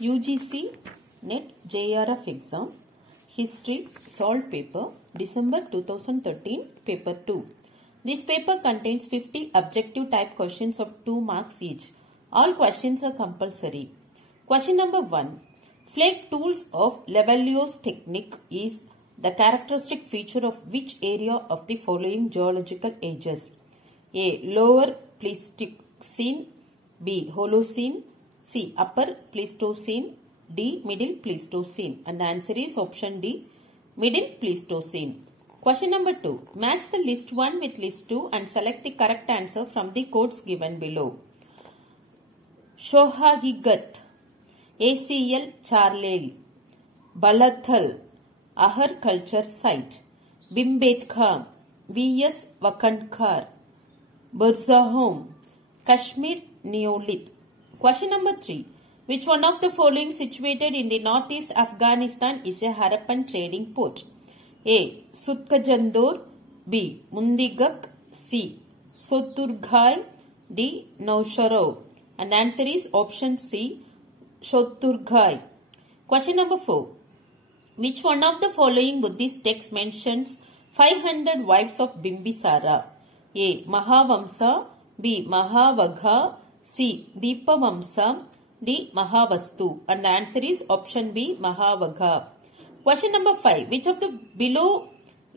UGC NET JRF exam History Solved paper December 2013 paper 2. This paper contains 50 objective type questions of 2 marks each. All questions are compulsory. Question number 1. Flake tools of Levallois technique is the characteristic feature of which area of the following geological ages? A. Lower Pleistocene, B. Holocene, C. Upper Pleistocene, D. Middle Pleistocene. And the answer is option D. Middle Pleistocene. Question number 2. Match the list 1 with list 2 and select the correct answer from the codes given below. Shohagigat, ACL Charley, Balathal, Ahar Culture Site, Bimbetka, V.S. Vakandkar, Burzahom, Kashmir Neolith. Question number 3. Which one of the following situated in the northeast Afghanistan is a Harappan trading port? A. Sutkajandor, B. Mundigak, C. Soturghai, D. Nausharo. And the answer is option C. Soturghai. Question number 4. Which one of the following Buddhist texts mentions 500 wives of Bimbisara? A. Mahavamsa, B. Mahavagha, C. Deepavamsa, D. Mahavastu. And the answer is option B. Mahavagha. Question number 5. Which of the below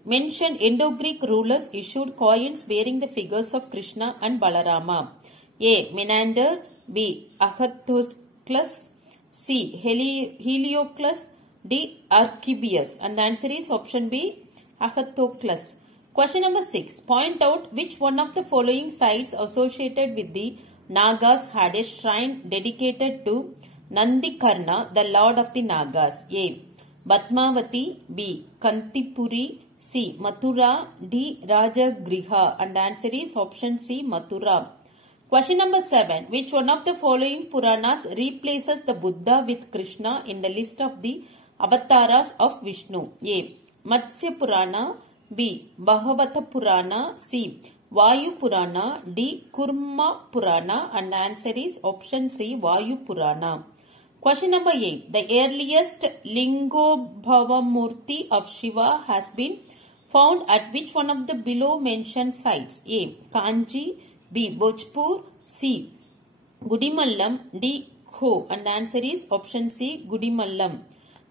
mentioned Indo-Greek rulers issued coins bearing the figures of Krishna and Balarama? A. Menander, B. Agathocles, C. Heliocles, D. Archibius. And the answer is option B. Agathocles. Question number 6. Point out which one of the following sites associated with the Nagas had a shrine dedicated to Nandikarna, the lord of the Nagas. A. Batmavati, B. Kantipuri, C. Mathura, D. Rajagriha. And the answer is option C. Mathura. Question number 7. Which one of the following Puranas replaces the Buddha with Krishna in the list of the avatars of Vishnu? A. Matsya Purana, B. Bhagavata Purana, C. Vayu Purana, D. Kurma Purana. And the answer is option C. Vayu Purana. Question number 8. The earliest Lingobhavamurti of Shiva has been found at which one of the below mentioned sites? A. Kanji, B. Bhojpur, C. Gudimallam, D. Kho. And the answer is option C. Gudimallam.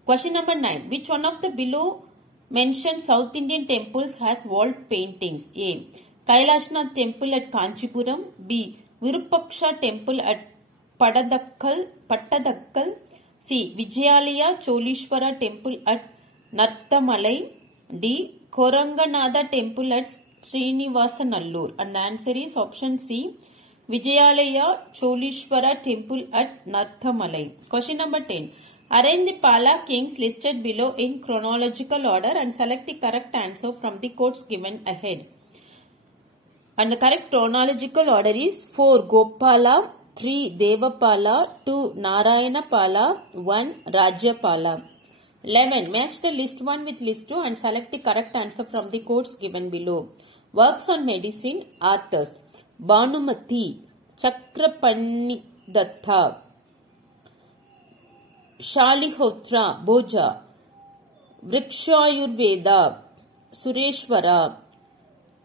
Question number 9. Which one of the below mentioned South Indian temples has walled paintings? A. Kailashnath temple at Kanchipuram, B. Virupaksha temple at Pattadakkal, C. Vijayalaya Cholishwara temple at Narthamalai, D. Koranganada temple at Srinivasanallur. And the answer is option C. Vijayalaya Cholishwara temple at Narthamalai. Question number 10. Arrange the Pala kings listed below in chronological order and select the correct answer from the quotes given ahead. And the correct chronological order is 4 Gopala, 3 Devapala, 2 Narayanapala, 1 Rajapala. 11. Match the list 1 with list 2 and select the correct answer from the quotes given below. Works on medicine. Authors: Bhanumati, Chakrapannidatta, Shalihotra, Bhoja, Vrikshayurveda, Sureshwara,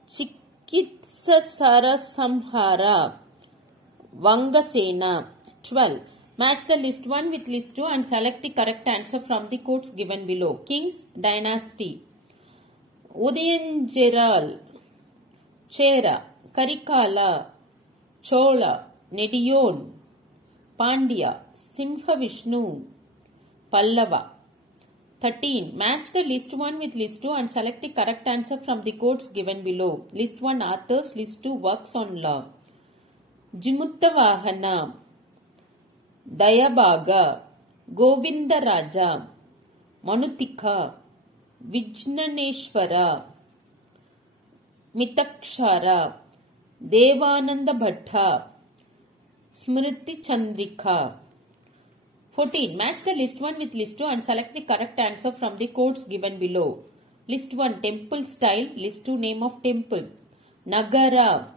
Chikitsasara Samhara, Vangasena. 12. Match the list 1 with list 2 and select the correct answer from the quotes given below. Kings Dynasty: Udayanjeral, Chera, Karikala, Chola, Nediyon, Pandya, Simhavishnu, Pallava. 13. Match the list 1 with list 2 and select the correct answer from the quotes given below. List 1 authors, list 2 works on law. Jimuttavahana, Dayabaga, Govindaraja, Manutika, Vijnaneshwara, Mitakshara, Devananda Bhatta, Smriti Chandrika. 14. Match the list 1 with list 2 and select the correct answer from the quotes given below. List 1 temple style, list 2 name of temple. Nagara,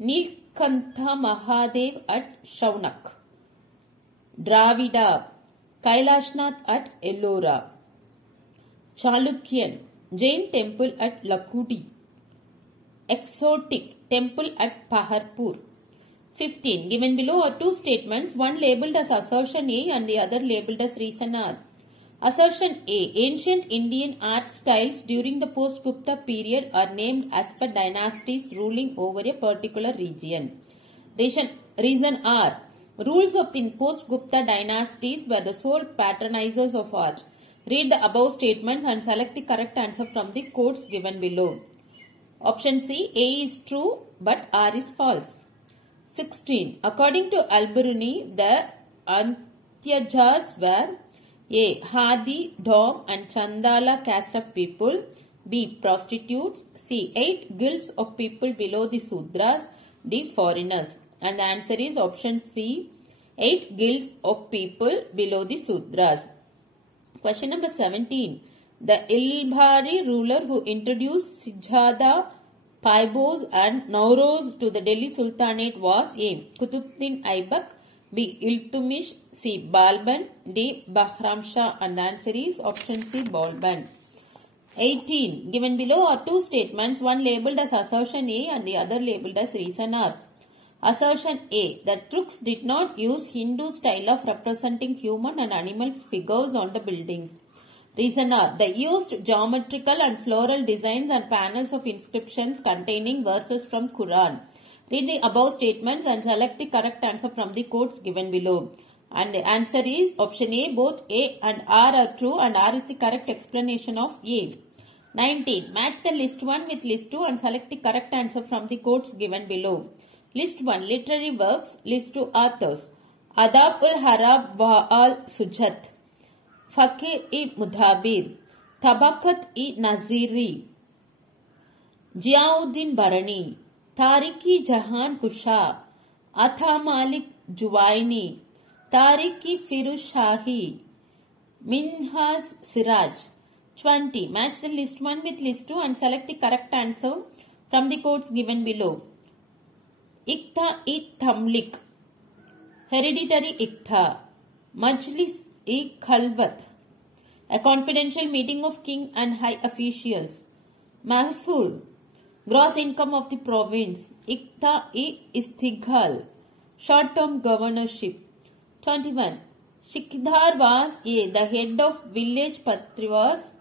Nilkantha Mahadev at Shaunak. Dravida, Kailashnath at Ellora. Chalukyan, Jain temple at Lakudi. Exotic, temple at Paharpur. 15. Given below are two statements, one labelled as assertion A and the other labelled as reason R. Assertion A. Ancient Indian art styles during the post-Gupta period are named as per dynasties ruling over a particular region. Reason R. Rules of the post-Gupta dynasties were the sole patronizers of art. Read the above statements and select the correct answer from the quotes given below. Option C. A is true but R is false. 16. According to Al-Biruni, the Antyajas were A. Hadi, Dom and Chandala caste of people. B. Prostitutes. C. 8 guilds of people below the Sudras. D. Foreigners. And the answer is option C. 8 guilds of people below the Sudras. Question number 17. The Ilbari ruler who introduced Sijada, Paibos and Nauroz to the Delhi Sultanate was A. Qutbuddin Aibak, B. Iltutmish, C. Balban, D. Bahram Shah, and the answer is option C. Balban. 18. Given below are two statements, one labelled as assertion A and the other labelled as reason R. Assertion A. The Turks did not use Hindu style of representing human and animal figures on the buildings. Reason R. They used geometrical and floral designs and panels of inscriptions containing verses from Quran. Read the above statements and select the correct answer from the quotes given below. And the answer is option A. Both A and R are true and R is the correct explanation of A. 19. Match the list 1 with list 2 and select the correct answer from the quotes given below. List 1. Literary works. List 2. Authors. Adab-ul-Harab wa-al-Sujat. Fakir-i-Mudhabir. Tabakat-i-Naziri. Ziauddin Barani. Tariq-i-Jahan Kusha. Atha Malik Juwaini. Tariq-i-Firuz Shahi. Minhaj Siraj. 20. Match the list 1 with list 2 and select the correct answer from the quotes given below. Iqta-i-Tamlik. Hereditary Iqta. Majlis-i-Khalwat. A confidential meeting of king and high officials. Mahsul. Gross income of the province. Iqta-i-Istighal. Short-term governorship. 21. Shikdar was A. The head of village patriwas.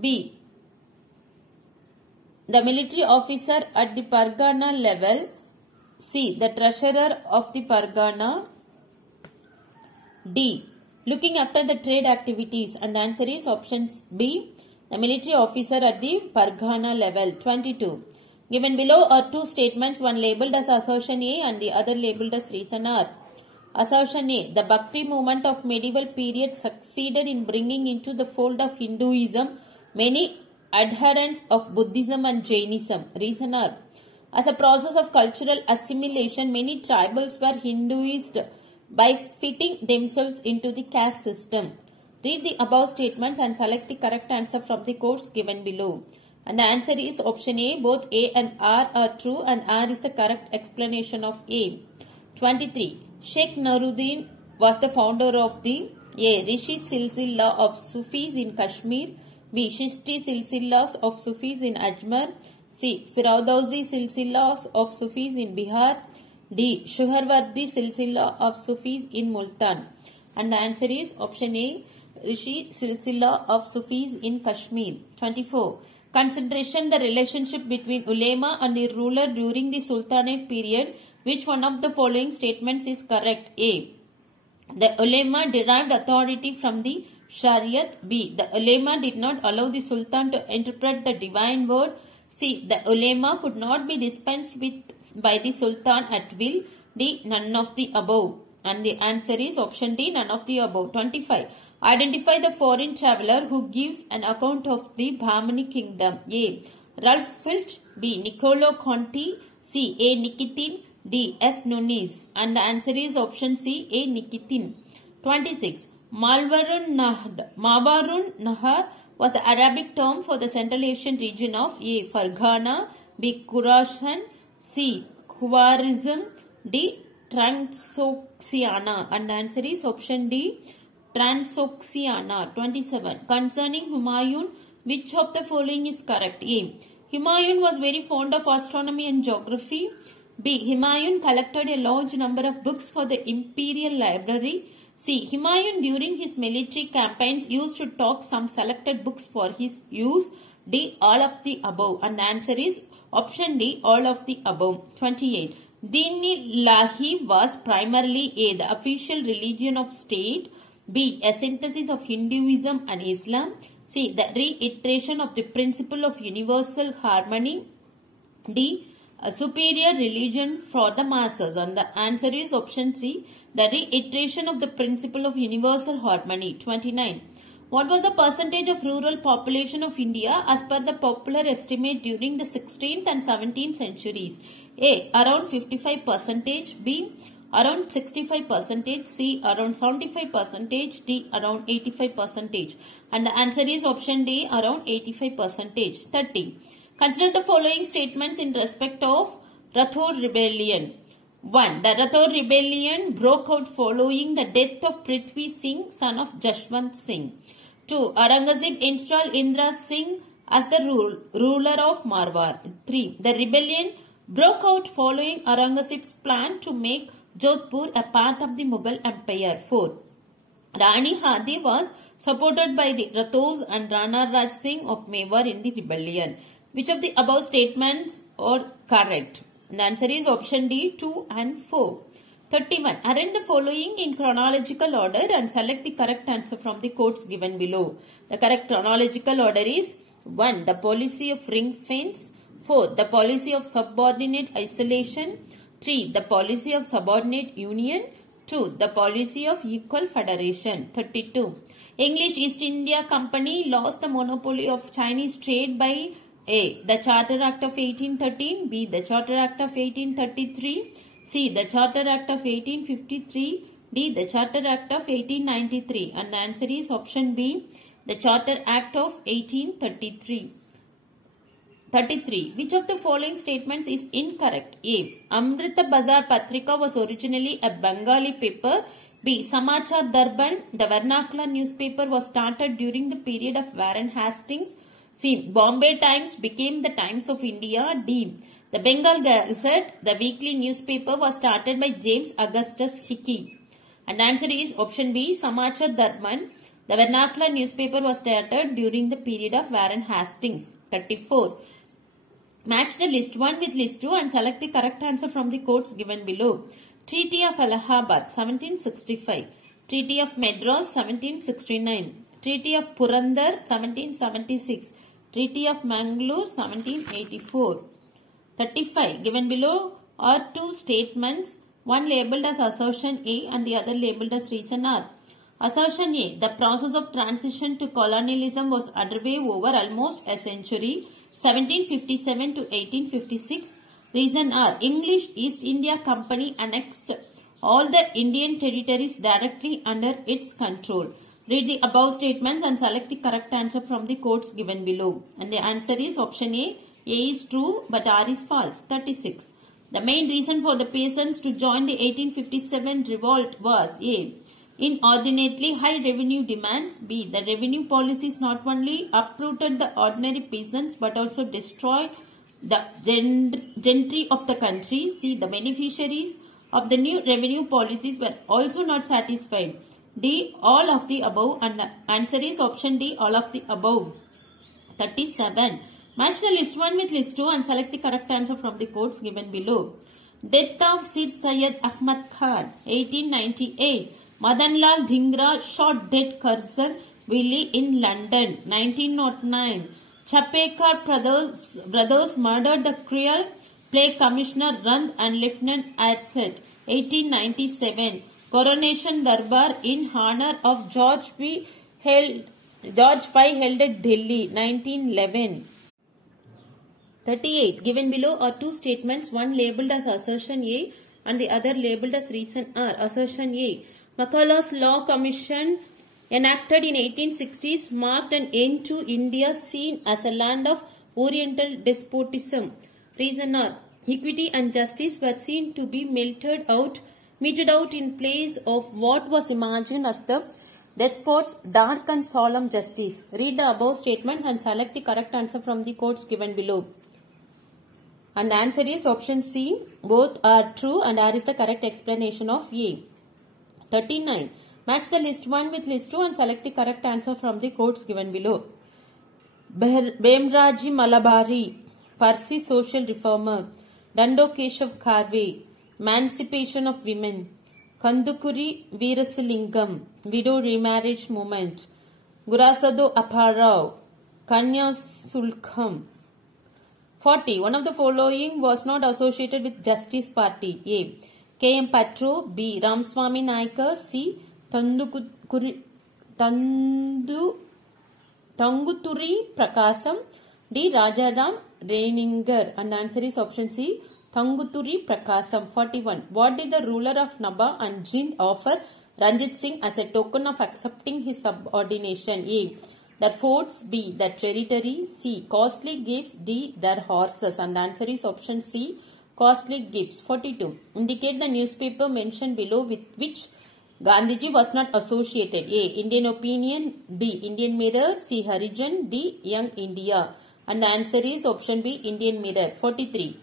B. The military officer at the Pargana level. C. The treasurer of the Pargana. D. Looking after the trade activities. And the answer is option B. The military officer at the Pargana level. 22. Given below are two statements, one labelled as assertion A and the other labelled as reason R. Assertion A. The Bhakti movement of medieval period succeeded in bringing into the fold of Hinduism many adherents of Buddhism and Jainism. Reason R. As a process of cultural assimilation, many tribals were Hinduized by fitting themselves into the caste system. Read the above statements and select the correct answer from the quotes given below. And the answer is option A. Both A and R are true and R is the correct explanation of A. 23. Sheikh Nuruddin was the founder of the A. Rishi Silsila of Sufis in Kashmir. B. Shishti Silsilas of Sufis in Ajmer. C. Firdausi Silsilas of Sufis in Bihar. D. Suharwardi Silsila of Sufis in Multan. And the answer is option A. Rishi Silsila of Sufis in Kashmir. 24. Consideration the relationship between ulema and the ruler during the Sultanate period. Which one of the following statements is correct? A. The ulema derived authority from the Shariat. B. The ulema did not allow the Sultan to interpret the divine word. C. The ulema could not be dispensed with by the Sultan at will. D. None of the above. And the answer is option D. None of the above. 25. Identify the foreign traveller who gives an account of the Bahmani kingdom. A. Ralph Filch. B. Niccolo Conti. C. A. Nikitin. D. F. Nunes. And the answer is option C. A. Nikitin. 26. Mawarun Nahar was the Arabic term for the Central Asian region of A. Farghana. B. Khurasan. C. Khwarizm. D. Transoxiana. And the answer is option D. Transoxiana. 27. Concerning Humayun, which of the following is correct? A. Humayun was very fond of astronomy and geography. B. Humayun collected a large number of books for the imperial library. C. Humayun during his military campaigns used to talk some selected books for his use. D. All of the above. And the answer is option D. All of the above. 28. Din-i-Ilahi was primarily A. The official religion of state. B. A synthesis of Hinduism and Islam. C. The reiteration of the principle of universal harmony. D. A superior religion for the masses. And the answer is option C. The reiteration of the principle of universal harmony. 29. What was the percentage of rural population of India as per the popular estimate during the 16th and 17th centuries? A. Around 55%. B. Around 65%. C. Around 75%. D. Around 85%. And the answer is option D. Around 85%. 30. Consider the following statements in respect of Rathore Rebellion. 1. The Rathore Rebellion broke out following the death of Prithvi Singh, son of Jashwant Singh. 2. Aurangzeb installed Indra Singh as the ruler of Marwar. 3. The rebellion broke out following Aurangzeb's plan to make Jodhpur a part of the Mughal Empire. 4. Rani Hadi was supported by the Rathores and Rana Raj Singh of Mewar in the rebellion. Which of the above statements are correct? The answer is option D, 2 and 4. 31. Arrange the following in chronological order and select the correct answer from the quotes given below. The correct chronological order is 1. The policy of ring fence. 4. The policy of subordinate isolation. 3. The policy of subordinate union. 2. The policy of equal federation. 32. English East India Company lost the monopoly of Chinese trade by A. The Charter Act of 1813. B. The Charter Act of 1833. C. The Charter Act of 1853. D. The Charter Act of 1893. And the answer is option B. The Charter Act of 1833. 33. Which of the following statements is incorrect? A. Amrita Bazar Patrika was originally a Bengali paper. B. Samachar Darban, the vernacular newspaper, was started during the period of Warren Hastings. C. Bombay Times became the Times of India. D. The Bengal Gazette, the weekly newspaper, was started by James Augustus Hickey. And the answer is option B. Samachar Darban, the vernacular newspaper, was started during the period of Warren Hastings. 34. Match the list 1 with list 2 and select the correct answer from the quotes given below. Treaty of Allahabad, 1765. Treaty of Madras, 1769. Treaty of Purandar, 1776. Treaty of Mangalore, 1784. 35. Given below are two statements, one labelled as assertion A and the other labelled as reason R. Assertion A. The process of transition to colonialism was underway over almost a century, 1757 to 1856. Reason R. English East India Company annexed all the Indian territories directly under its control. Read the above statements and select the correct answer from the quotes given below. And the answer is option A. A is true but R is false. 36. The main reason for the peasants to join the 1857 revolt was A. Inordinately high revenue demands. B. The revenue policies not only uprooted the ordinary peasants but also destroyed the gentry of the country. C. The beneficiaries of the new revenue policies were also not satisfied. D. All of the above, and the answer is option D. All of the above. 37. Match the list 1 with list 2 and select the correct answer from the quotes given below. Death of Sir Syed Ahmad Khan, 1898. Madanlal Dhingra shot dead Cursor Willie in London, 1909. Chapekar brothers murdered the cruel plague commissioner Rand and Lieutenant Airset, 1897. Coronation Darbar in honor of George V held at Delhi, 1911. 38. Given below are two statements, one labelled as assertion A and the other labelled as reason R. Assertion A. Macaulay's Law Commission enacted in 1860s marked an end to India seen as a land of oriental despotism. Reason R. Equity and justice were seen to be meted out in place of what was imagined as the Despots, dark and solemn justice. Read the above statements and select the correct answer from the quotes given below. And the answer is option C. Both are true and R is the correct explanation of A. 39. Match the list 1 with list 2 and select the correct answer from the quotes given below. Bhimraji Malabari, Parsi social reformer. Dando Keshav Karve, emancipation of women. Kandukuri Veerasilingam, widow remarriage movement. Gurasado Apparao, Kanya Sulkham. 40. One of the following was not associated with Justice Party. A. K.M. Patro. B. Ramaswamy Naikar. C. Tanguturi Prakasam. D. Rajaram Reininger. And the answer is option C. Tanguturi Prakasam. 41. What did the ruler of Nabha and Jind offer Ranjit Singh as a token of accepting his subordination? A. Their forts. B. Their territory. C. Costly gifts. D. Their horses. And the answer is option C. Costly gifts. 42. Indicate the newspaper mentioned below with which Gandhiji was not associated. A. Indian Opinion. B. Indian Mirror. C. Harijan. D. Young India. And the answer is option B. Indian Mirror. 43.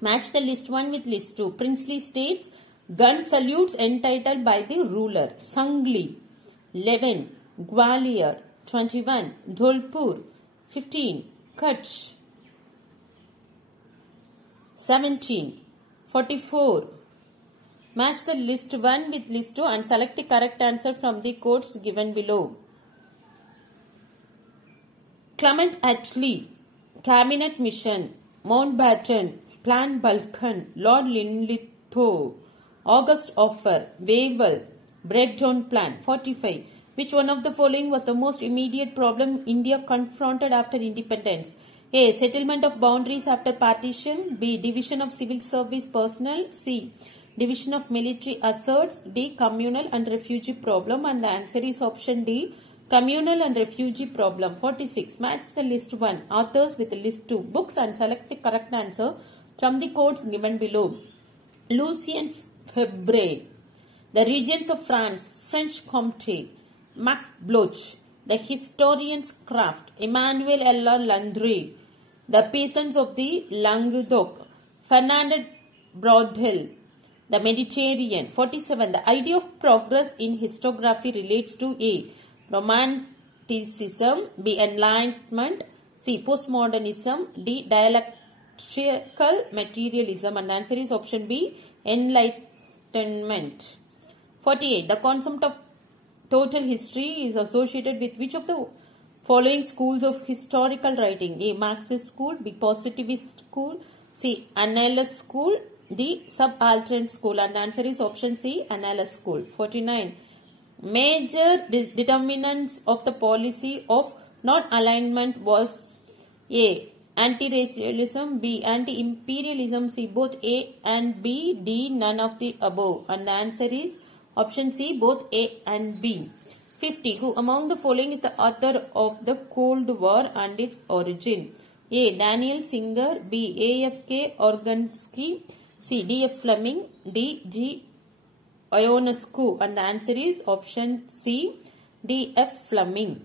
Match the list 1 with list 2. Princely states gun salutes entitled by the ruler. Sangli. 11. Gwalior. 21. Dholpur. 15. Kutch. 17. 44. Match the list 1 with list 2 and select the correct answer from the quotes given below. Clement Attlee, Cabinet Mission, Mountbatten, Plan Balkan, Lord Linlithgow, August Offer, Wavell, Breakdown Plan. 45. Which one of the following was the most immediate problem India confronted after independence? A. Settlement of boundaries after partition. B. Division of civil service personnel. C. Division of military asserts. D. Communal and refugee problem. And the answer is option D. Communal and refugee problem. 46. Match the list 1. Authors with list 2. Books and select the correct answer from the quotes given below. Lucien Febvre. The Regions of France. French Comté. Mac Bloch. The Historian's Craft. Emmanuel L. Landry. The Peasants of the Languedoc. Fernand Braudel. The Mediterranean. 47. The idea of progress in historiography relates to A. Romanticism. B. Enlightenment. C. Postmodernism. D. Dialectical materialism. And the answer is option B. Enlightenment. 48. The concept of total history is associated with which of the following schools of historical writing? A. Marxist school. B. Positivist school. C. Annalist school. D. Subaltern school. And the answer is option C. Annalist school. 49. Major determinants of the policy of non-alignment was A. Anti-racialism. B. Anti-imperialism. C. Both A and B. D. None of the above. And the answer is option C. Both A and B. 50. Who among the following is the author of the Cold War and its origin? A. Daniel Singer. B. A.F.K. Organsky. C. D.F. Fleming. D. G. Ionescu. And the answer is option C. D.F. Fleming.